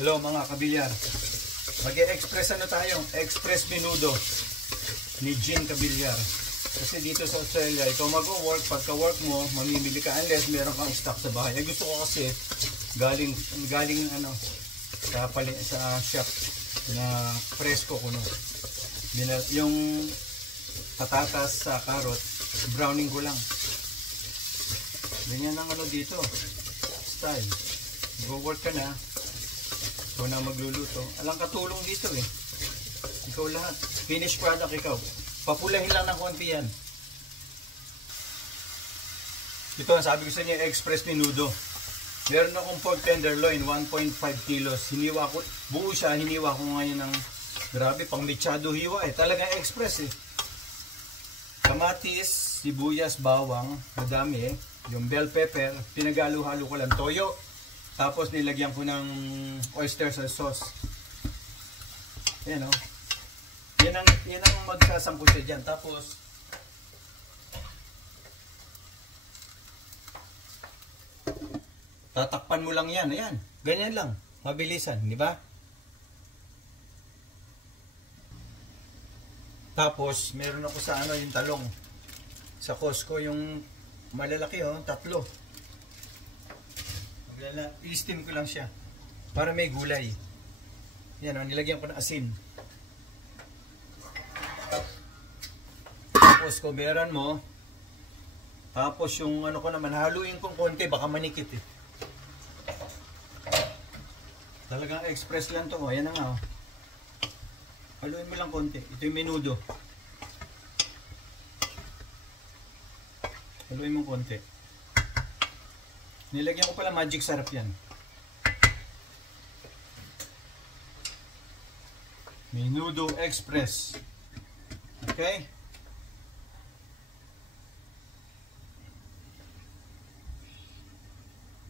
Hello mga kabilyar. Mag-e-express ano tayo? Express menudo ni Jean Kabilyar. Kasi dito sa Australia, ikaw mag-work, pagka-work mo, mamimili ka unless meron kang stock sa bahay. Ay, gusto ko kasi galing ano sa shop na presko ko no. Yung patatas sa carrot, browning ko lang. Ganyan ang ano dito. Style. Go-work ka na. Ikaw na magluluto. Alang katulong dito eh. Ikaw lahat. Finished product ikaw. Papulahin lang ng konti yan. Ito ang sabi ko sa inyo, express menudo. Meron akong pork tenderloin, 1.5 kilos. Hiniwa ko, buo siya, hiniwa ko ngayon ng, grabe, pang mechado hiwa eh. Talagang express eh. Kamatis, sibuyas, bawang, madami eh. Yung bell pepper, pinagalo-halo ko lang. Toyo. Tapos nilagyan ko ng oyster sauce. Ayan o. Yan ang magsasangkot siya dyan. Tapos, tatakpan mo lang yan. Ayan. Ganyan lang. Mabilisan. Di ba? Tapos, meron ako sa ano, yung talong. Sa Costco, yung malalaki oh, 3. I-steam ko lang siya para may gulay. Yan o, nilagyan ko ng asin. Tapos kuberan mo. Tapos yung ano ko naman, haluin kong konti, baka manikit eh. Talagang express lang to. Ayan na nga o. Haluin mo lang konti. Ito yung menudo. Haluin mo konti. Nilagyan ko pala magic sarap yan. Menudo Express. Okay?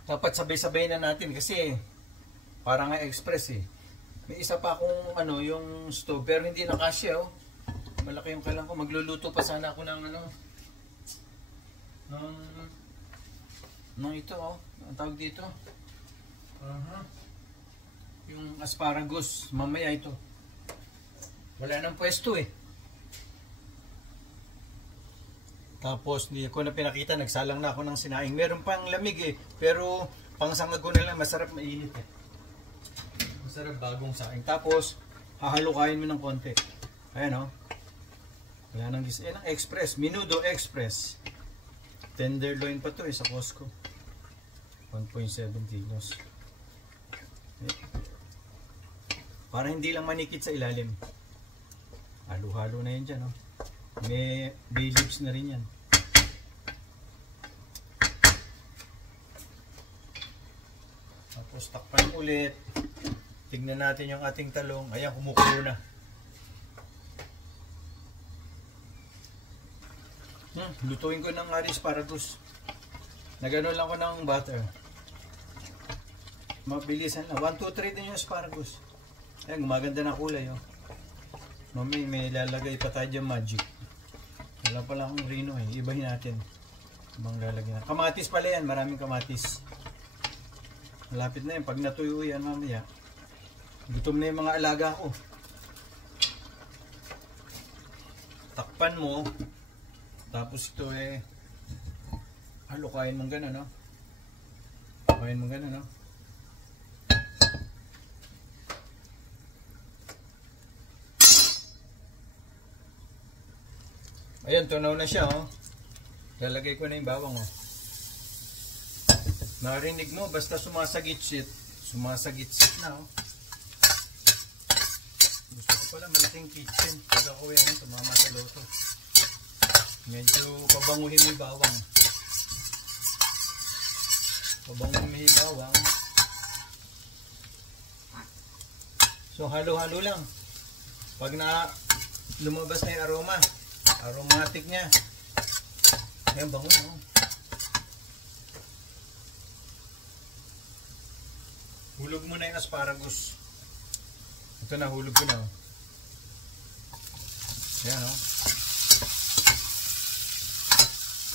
Dapat sabay-sabay na natin kasi para nga express eh. May isa pa akong ano, yung stove pero hindi na kasya oh. Malaki yung kailangan ko. Magluluto pa sana ako ng ano, ng ito oh, ang tawag dito. Yung asparagus, mamaya ito. Wala nang pwesto eh. Tapos hindi ko na pinakita, nagsalang na ako ng sinaing. Meron pang lamig eh, pero pangsangag ko na lang, masarap mainit eh. Masarap bagong saing. Tapos hahalukayin mo ng konti. Ayan oh. Wala nang gisa. Ayan ang express, menudo express. Tenderloin pa to eh sa Costco. 1.7 kilos. Para hindi lang manikit sa ilalim. Halo-halo na yan dyan. Oh. May bay leaves na rin yan. Tapos takpan ulit. Tignan natin yung ating talong. Ayan, kumukulo na. Lutuin ko ng asparagus. Nagano lang ko ng butter. Mabilisan lang. 1, 2, 3 din yung asparagus. Ayan, gumaganda na kulay. Oh. Mami, may lalagay pa tayo dyan magic. Wala pala akong rino eh. Ibahin natin. Ibang lalagyan na. Kamatis pala yan. Maraming kamatis. Malapit na yan. Pag natuyo yan mamaya. Gutom na yung mga alaga ko. Takpan mo. Tapos ito eh. Halukayin mong gano'n, no? Halukayin mong gano'n, no? Ayan, tunaw na siya, oh. Lalagay ko na yung bawang, oh. Narinig mo, basta sumasagitsit. Sumasagitsit na, oh. Gusto ko pala malaking kitchen. Pag ako yan, tumama sa loto. Medyo pabanguhin mo yung bawang. Pabanguhin mo yung bawang. So, halo-halo lang. Pag na lumabas na yung aroma, aromatic niya. Ayan, bango. Oh. Hulog mo na yung asparagus. Ito na, hulog ko na. Oh. Ayan, oh.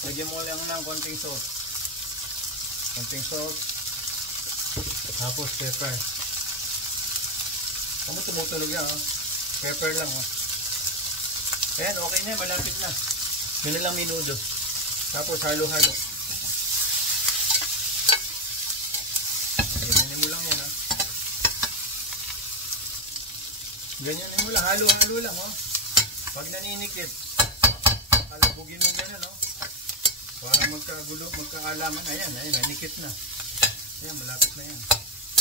Lagyan mo lang ng konting salt. Konting salt. Tapos pepper. Ano tumutunog yan, oh. Pepper lang, oh. Ayan, okay na, malapit na. Yun lang minudo. Tapos halo-halo. Ganyanin mo lang yan, oh. Ganyanin mo lang, halo-halo lang, oh. Pag naninikit, alabugin mo ganyan, oh. Para magkagulo, magkaalaman. Ayan, nanikit na. Ayan, malapit na yan.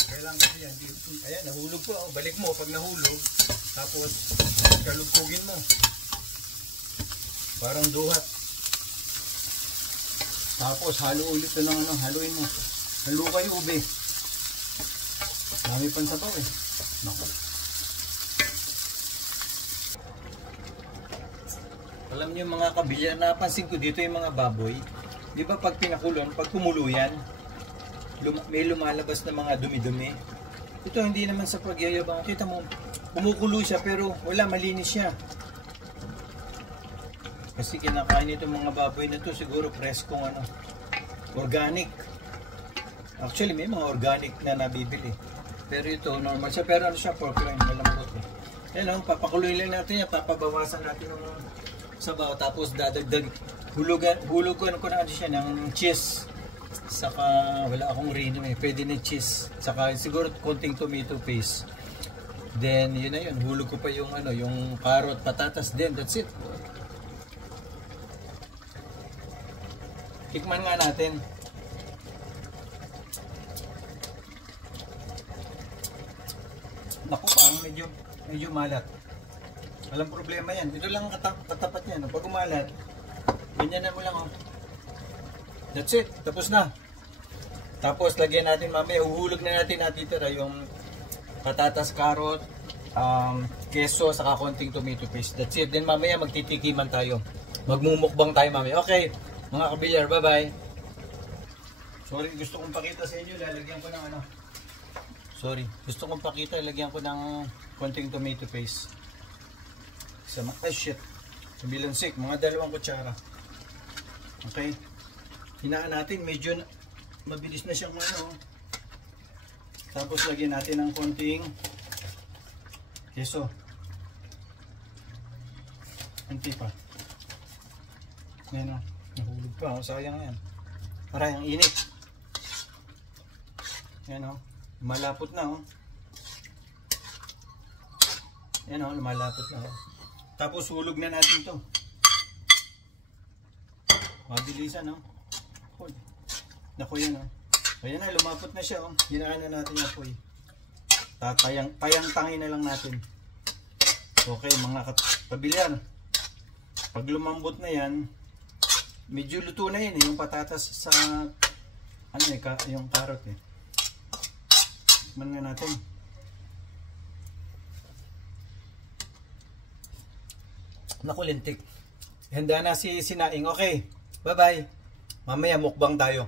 Kailangan kasi yan. Ayan, nahulog po. Oh. Balik mo pag nahulog. Tapos, kalugkugin mo. Parang duhat. Tapos, halo ulit ito ng ano, haluin mo. Halo kayo ube. Dami pang sabaw eh. Naku. Alam niyo mga kabilya, napansin ko dito yung mga baboy. Di ba pag pinakulon, pag kumulo yan, may lumalabas na mga dumi-dumi. Ito hindi naman sa pagyayabang. Kita mo, kumukulo siya pero wala, malinis siya. Kasi kinakain itong mga baboy na to siguro preskong ano, organic. Actually may mga organic na nabibili. Pero ito normal siya, pero ano siya, pork loin, malambot eh. Yan o, papakuloy lang natin yan, papabawasan natin ng sabaw, tapos dadagdag hulugan ko na ano siya ng cheese. Saka wala akong rino eh, pwede na cheese. Saka siguro konting tomato paste. Then yun na yun, hulog ko pa yung ano, yung carrot, patatas, then that's it. Tikman nga natin. Naku, parang medyo malat. Walang problema yan. Ito lang katapat niya. No? Pag umalat, ganyan na mo lang. Oh. That's it. Tapos na. Tapos lagyan natin mamaya. Uhulog na natin natitira yung patatas, carrot, keso, saka konting tomato paste. That's it. Then mamaya magtitikiman tayo. Magmumukbang tayo mamaya. Okay. Mga kabilyar, bye-bye. Sorry, gusto kong pakita sa inyo. Lalagyan ko ng ano. Sorry. Gusto kong pakita. Lalagyan ko ng konting tomato paste. Ay shit, bilansik, mga 2 kutsara. Okay, hinaan natin, medyo mabilis na siyang ano. Tapos lagyan natin ng konting keso. Anti pa. Yan o, nahulog pa, sayang yan. Parang init. Yan o, lumalapot na o. Yan o, lumalapot na o. Tapos hulog na natin to. Mabilisan, no? Naku yan, no? Ayan na, lumapot na siya, oh. Hinaan na natin yung apoy. Payang-tangin na lang natin. Okay, mga kabilyan. Pag lumambot na yan, medyo luto na yan, yung patatas sa, ano eh, yung carrot eh. Tikman na natin. Naku, lintik. Handa na si Sinaing. Okay, bye-bye. Mamaya mukbang tayo.